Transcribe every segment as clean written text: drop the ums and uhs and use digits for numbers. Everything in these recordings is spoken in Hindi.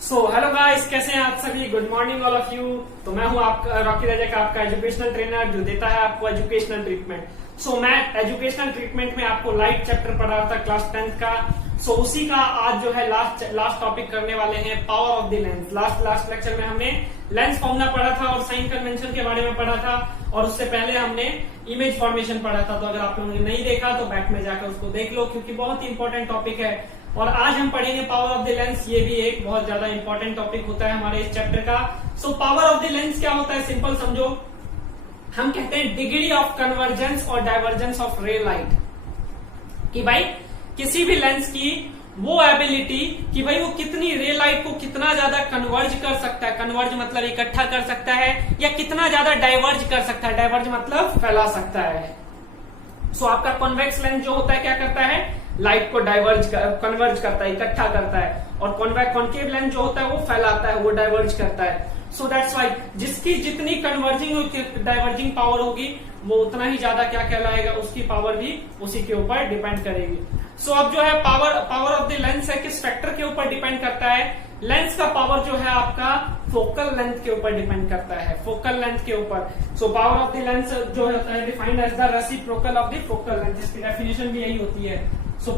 हेलो गाइस, कैसे हैं आप सभी। Good morning all of you. तो मैं हूं आपका रॉकी रजक, आपका एजुकेशनल ट्रेनर जो देता है आपको एजुकेशनल ट्रीटमेंट। मैं एजुकेशनल ट्रीटमेंट में आपको लाइट चैप्टर पढ़ा रहा था क्लास 10th का। उसी का आज जो है लास्ट टॉपिक करने वाले हैं, power of the lens. Last lecture में हमने लेंस फॉर्मूला पढ़ा था और साइन कन्वेंशन के बारे में पढ़ा था, और उससे पहले हमने इमेज फॉर्मेशन पढ़ा था। तो अगर आप लोगों ने नहीं देखा तो बैक में जाकर उसको देख लो, क्योंकि बहुत ही इंपॉर्टेंट टॉपिक है। और आज हम पढ़ेंगे पावर ऑफ द लेंस। ये भी एक बहुत ज्यादा इंपॉर्टेंट टॉपिक होता है हमारे इस चैप्टर का। पावर ऑफ द लेंस क्या होता है, सिंपल समझो। हम कहते हैं डिग्री ऑफ कन्वर्जेंस और डाइवर्जेंस ऑफ रे लाइट, कि भाई किसी भी लेंस की वो एबिलिटी कि भाई वो कितनी रे लाइट को कितना ज्यादा कन्वर्ज कर सकता है। कन्वर्ज मतलब इकट्ठा कर सकता है, या कितना ज्यादा डाइवर्ज कर सकता है। डाइवर्ज मतलब फैला सकता है। आपका कॉन्वेक्स लेंस जो होता है क्या करता है, लाइट को कन्वर्ज करता है, इकट्ठा करता है। और कॉन्केव लेंस जो होता है वो फैलाता है, वो डाइवर्ज करता है। दैट्स वाई जिसकी जितनी कन्वर्जिंग डाइवर्जिंग पावर होगी वो उतना ही ज्यादा क्या कहलाएगा, उसकी पावर भी उसी के ऊपर डिपेंड करेगी। अब जो है पावर ऑफ द लेंस है किस फैक्टर के ऊपर डिपेंड करता है। लेंस का पावर जो है आपका फोकल लेंथ के ऊपर डिपेंड करता है, फोकल लेंथ के ऊपर। पावर ऑफ द लेंस जो होता है defined as the reciprocal of the focal length. इसकी डेफिनेशन भी यही होती है।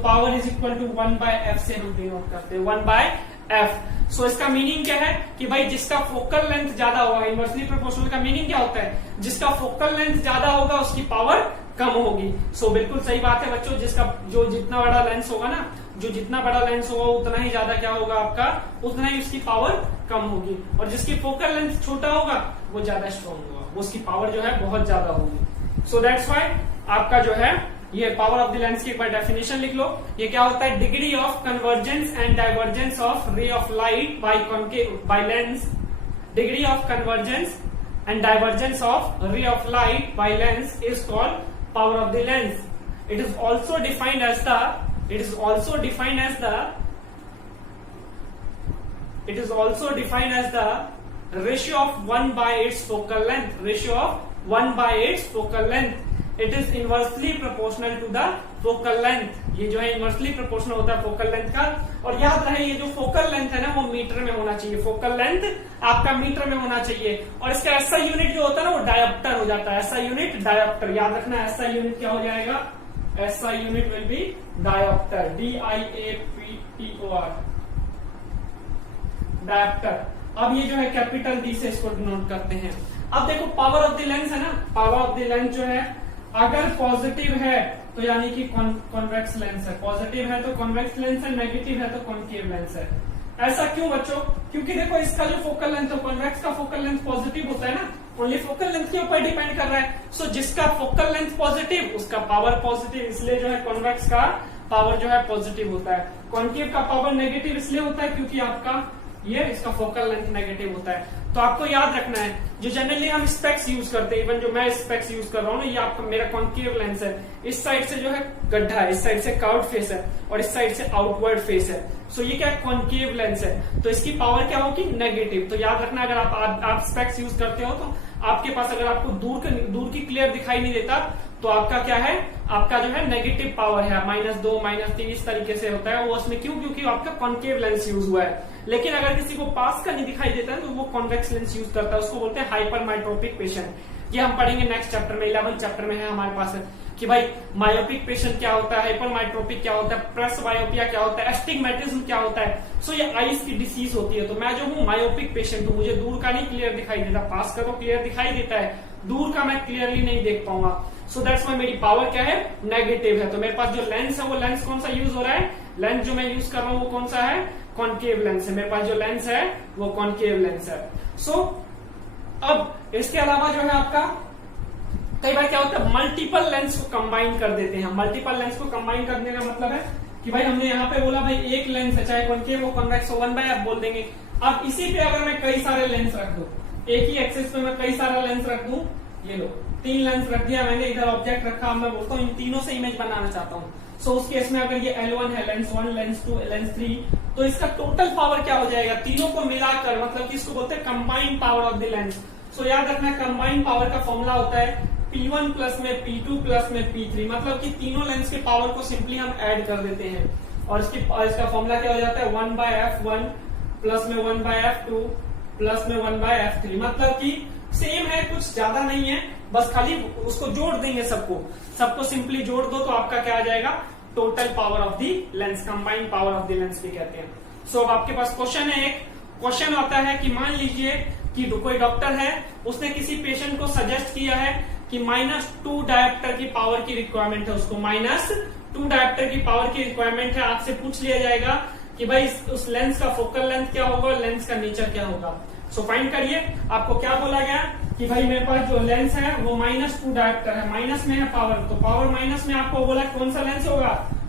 Power is equal to 1/f से हम डिनोट करते हैं, 1/f। इसका मीनिंग क्या है कि भाई जिसका फोकल लेंथ ज्यादा होगा, इनवर्सली प्रोपोर्शनल का मीनिंग क्या होता है, जिसका फोकल लेंथ ज्यादा होगा उसकी पावर कम होगी। बिल्कुल सही बात है बच्चों। जो जितना बड़ा लेंस होगा ना, जो जितना बड़ा लेंस होगा उतना ही ज्यादा क्या होगा आपका, उतना ही उसकी पावर कम होगी। और जिसकी फोकल लेंथ छोटा होगा वो ज्यादा स्ट्रॉन्ग होगा, उसकी पावर जो है बहुत ज्यादा होगी। दैट्स वाई आपका जो है ये पावर ऑफ द लेंस की एक बार डेफिनेशन लिख लो। ये क्या होता है, degree of convergence and divergence of ray of light by lens. Degree of convergence and divergence of ray of light by lens is called power of the lens. It is also defined as the ratio of 1 by its focal length. Ratio of 1 by its focal length. It is inversely proportional to the focal length. ये जो है इनवर्सली प्रोपोर्शनल होता है फोकल लेंथ का। और याद रहे ये जो फोकल लेंथ है ना वो मीटर में होना चाहिए। फोकल लेंथ आपका मीटर में होना चाहिए। और इसका ऐसा यूनिट जो होता है ना वो डायोप्टर हो जाता है। ऐसा यूनिट डायोप्टर, याद रखना है। ऐसा यूनिट क्या हो जाएगा, ऐसा unit will be dioptre, DIAPTOR, dioptre. अब ये जो है कैपिटल D से इसको डिनोट करते हैं। अब देखो पावर ऑफ द लेंस है ना, पावर ऑफ द लेंस जो है अगर पॉजिटिव है तो यानी कि कॉन्वेक्स लेंस है। पॉजिटिव है तो कॉन्वेक्स लेंस है, नेगेटिव है तो कॉन्केव लेंस है। ऐसा क्यों बच्चों, क्योंकि देखो इसका जो फोकल लेंथ है, कॉन्वेक्स का फोकल लेंथ पॉजिटिव होता है ना, ओनली फोकल लेंथ के ऊपर डिपेंड कर रहा है। जिसका फोकल लेंथ पॉजिटिव उसका पावर पॉजिटिव, इसलिए जो है कॉन्वेक्स का पावर जो है पॉजिटिव होता है। कॉन्केव का पावर नेगेटिव इसलिए होता है क्योंकि आपका ये इसका फोकल लेंथ नेगेटिव होता है। तो आपको याद रखना है, जो जनरली हम स्पेक्स यूज करते हैं, इवन जो मैं स्पेक्स यूज कर रहा हूँ ना, ये आपका मेरा कॉन्केव लेंस है। इस साइड से जो है गड्ढा है, इस साइड से कर्व्ड फेस है, और इस साइड से आउटवर्ड फेस है। ये क्या है, कॉन्केव लेंस है। तो इसकी पावर क्या होगी, नेगेटिव। तो याद रखना, अगर आप स्पेक्स यूज करते हो तो आपके पास अगर आपको दूर की क्लियर दिखाई नहीं देता तो आपका क्या है, आपका जो है नेगेटिव पावर है, -2 -3 इस तरीके से होता है वो। उसमें क्यों, क्योंकि आपका कॉन्केव लेंस यूज हुआ है। लेकिन अगर किसी को पास का नहीं दिखाई देता है तो वो कॉन्वेक्स लेंस यूज करता है, उसको बोलते हैं हाइपरमाइट्रोपिक पेशेंट। ये हम पढ़ेंगे नेक्स्ट चैप्टर में, 11th चैप्टर में है हमारे पास कि भाई मायोपिक पेशेंट क्या होता है, हाइपरमाइट्रोपिक क्या होता है, प्रेस मायोपिया क्या होता है, एस्टिग्मेटिज्म क्या होता है। ये आईज की डिसीज होती है। तो मैं जो हूँ मायोपिक पेशेंट हूँ, मुझे दूर का नहीं क्लियर दिखाई देता, पास का तो क्लियर दिखाई देता है, दूर का मैं क्लियरली नहीं देख पाऊंगा। दैट्स वाई मेरी पावर क्या है, नेगेटिव है। तो मेरे पास जो लेंस है वो लेंस कौन सा यूज हो रहा है, लेंस जो मैं यूज कर रहा हूँ वो कौन सा है, कॉन्केव लेंस है। मेरे पास जो लेंस है वो कॉन्केव लेंस है। अब इसके अलावा जो है आपका कई बार क्या होता है, मल्टीपल लेंस को कंबाइन कर देते हैं। मल्टीपल लेंस को कंबाइन करने का मतलब है कि भाई हमने यहाँ पे बोला भाई एक लेंस है, चाहे कॉन्केव हो कॉन्वेक्स हो, 1/f बोल देंगे। अब इसी पे अगर मैं कई सारे लेंस रख दूं, एक ही एक्सिस पे मैं कई सारा लेंस रख दूं, ये लो 3 लेंस रख दिया मैंने, इधर ऑब्जेक्ट रखा, मैं बोलता हूँ इन तीनों से इमेज बनाना चाहता हूँ। उस केस में अगर ये L1 है, लेंस 1, लेंस 2, लेंस 3, तो इसका टोटल पावर क्या हो जाएगा, तीनों को मिलाकर, मतलब कि इसको बोलते हैं combined power of the lens. याद रखना कंबाइंड पावर का फॉर्मूला होता है P1 प्लस में P2 प्लस में P3, मतलब कि तीनों लेंस के पावर को सिंपली हम ऐड कर देते हैं। और इसका फॉर्मूला क्या हो जाता है, 1/f1 प्लस में 1/f2 प्लस में 1/f3, मतलब कि सेम है, कुछ ज्यादा नहीं है, बस खाली उसको जोड़ देंगे, सबको सिंपली जोड़ दो तो आपका क्या आ जाएगा, total power of the lens, combined power of the lens भी कहते हैं। सो अब आपके पास क्वेश्चन है, एक क्वेश्चन आता है कि मान लीजिए कि कोई डॉक्टर है, उसने किसी पेशेंट को सजेस्ट किया है कि -2 डायोप्टर की पावर की रिक्वायरमेंट है, उसको -2 डायोप्टर की पावर की रिक्वायरमेंट है। आपसे पूछ लिया जाएगा कि भाई उस लेंस का फोकल लेंथ क्या होगा, लेंस का नेचर क्या होगा। सो फाइंड करिए। आपको क्या बोला गया कि भाई मेरे पास जो लेंस है वो -2 डायोप्टर है, माइनस में है पावर, तो पावर माइनस में आपको बोला कौन सा लेंस होगा,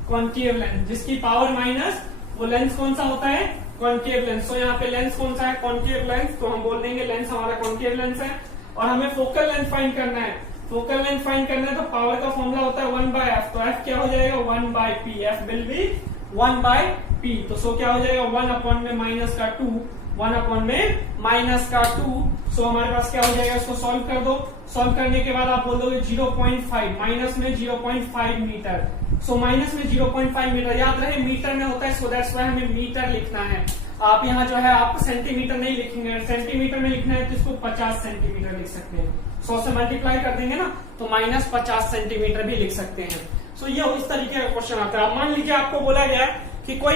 कॉन्केव लेंस, जिसकी पावर माइनस, वो लेंस कौन सा होता है, कॉन्केव लेंस। तो यहाँ पे लेंस कौन सा है, कॉन्केव लेंस, तो हम बोल देंगे लेंस हमारा कॉन्केव लेंस है। और हमें फोकल लेंथ फाइंड करना है, फोकल लेंथ फाइंड करना है तो पावर का फॉर्मूला होता है 1/f, तो f क्या हो जाएगा 1/p, f will be 1/p, तो सो क्या हो जाएगा 1 में माइनस का 2, 1 में माइनस का 2, सो हमारे पास क्या हो जाएगा, इसको सॉल्व कर दो। सॉल्व करने के बाद आप बोल दोगे 0.5, माइनस में 0.5 मीटर, सो माइनस में 0.5 मीटर, याद रहे मीटर में होता है, सो दैट्स व्हाई हमें मीटर लिखना है। आप यहाँ जो है आप सेंटीमीटर नहीं लिखेंगे, सेंटीमीटर में लिखना है तो इसको 50 सेंटीमीटर लिख सकते हैं, 100 से मल्टीप्लाई कर देंगे ना तो -50 सेंटीमीटर भी लिख सकते हैं। सो ये इस तरीके का क्वेश्चन आता है। अब मान लीजिए आपको बोला गया कि कोई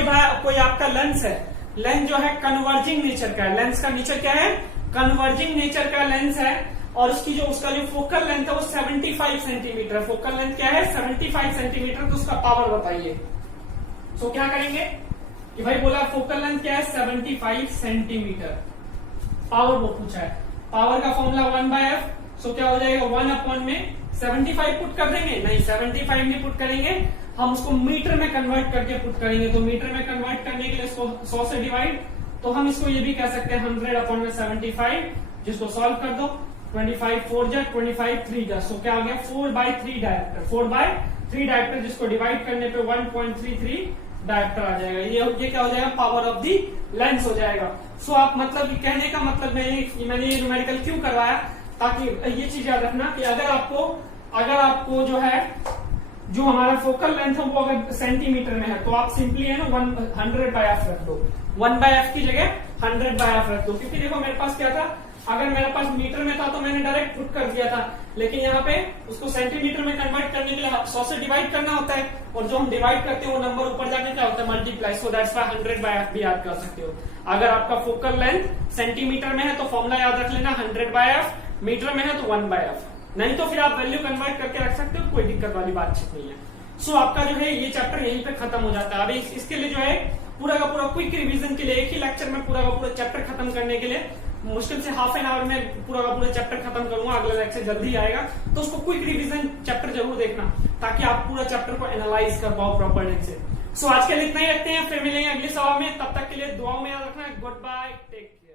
आपका लेंस है, लेंस जो है कन्वर्जिंग नेचर का है, लेंस का नेचर क्या है, कन्वर्जिंग नेचर का लेंस है, और उसका जो फोकल लेंथ है वो 75 सेंटीमीटर, फोकल लेंथ क्या है 75 सेंटीमीटर, तो उसका पावर बताइए। सो क्या करेंगे कि भाई बोला फोकल लेंथ क्या है 75 सेंटीमीटर, पावर वो पूछा है, पावर का फॉर्मूला 1/f, सो क्या हो जाएगा 1 में 75 पुट कर देंगे, नहीं 75 नहीं पुट करेंगे, हम उसको मीटर में कन्वर्ट करके पुट करेंगे, तो मीटर में कन्वर्ट करने के लिए इसको 100 से डिवाइड, तो हम इसको ये भी कह सकते हैं 100 में 75, जिसको सॉल्व कर दो, 25 4 जा 25 3 जा, सो क्या हो गया 4/3 डायोप्टर, 4/3 डायोप्टर, जिसको डिवाइड करने पे 1.33 डायोप्टर आ जाएगा। ये क्या हो जाएगा, पावर ऑफ दी लेंस हो जाएगा। सो आप मतलब कहने का मतलब मैंने ये न्यूमेरिकल क्यों करवाया, ताकि ये चीज याद रखना कि अगर आपको जो है जो हमारा फोकल लेंथ है वो अगर सेंटीमीटर में है तो आप सिंपली है ना 100/f रख दो, 1/f की जगह 100/f रख दो, क्योंकि देखो मेरे पास क्या था, अगर मेरे पास मीटर में था तो मैंने डायरेक्ट पुट कर दिया था, लेकिन यहाँ पे उसको सेंटीमीटर में कन्वर्ट करने के लिए 100 से डिवाइड करना होता है, और जो हम डिवाइड करते हैं वो नंबर ऊपर जाके क्या होता है multiply, so that's why 100/f भी याद कर सकते हो। अगर आपका फोकल लेंथ सेंटीमीटर में है तो फॉर्मूला याद रख लेना 100/f, मीटर में है तो 1/f, नहीं तो फिर आप वैल्यू कन्वर्ट करके रख सकते हो, कोई दिक्कत वाली बातचीत नहीं है। सो आपका जो है ये चैप्टर यहीं पे खत्म हो जाता है। अभी इसके लिए जो है पूरा का पूरा क्विक रिवीजन के लिए एक ही लेक्चर में पूरा का पूरा चैप्टर खत्म करने के लिए मुश्किल से हाफ एन आवर में पूरा का पूरा चैप्टर खत्म करूंगा, अगला लेक्चर जल्दी आएगा, तो उसको क्विक रिवीजन चैप्टर जरूर देखना ताकि आप पूरा चैप्टर को एनालाइज कर पाओ प्रॉपर ढंग से। सो आज के लिए इतना ही रखते हैं, फिर मिलेंगे अगली सवाल में, तब तक के लिए दुआओं में याद रखना। Goodbye, take care.